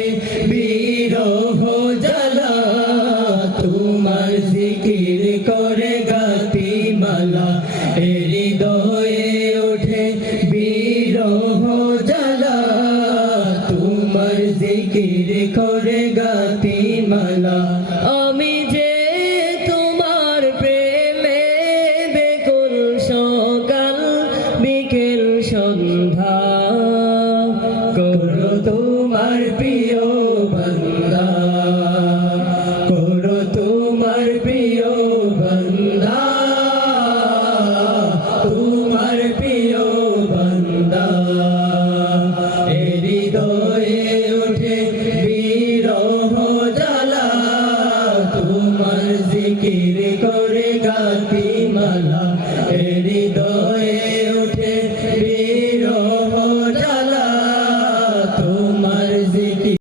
ওঠে বিরহ জ্বালা, তোমার জিকির করে গাতি মালা, হৃদয়ে ওঠে বিরহ জ্বালা, তোমার জিকির করে গাতি মালা। আমি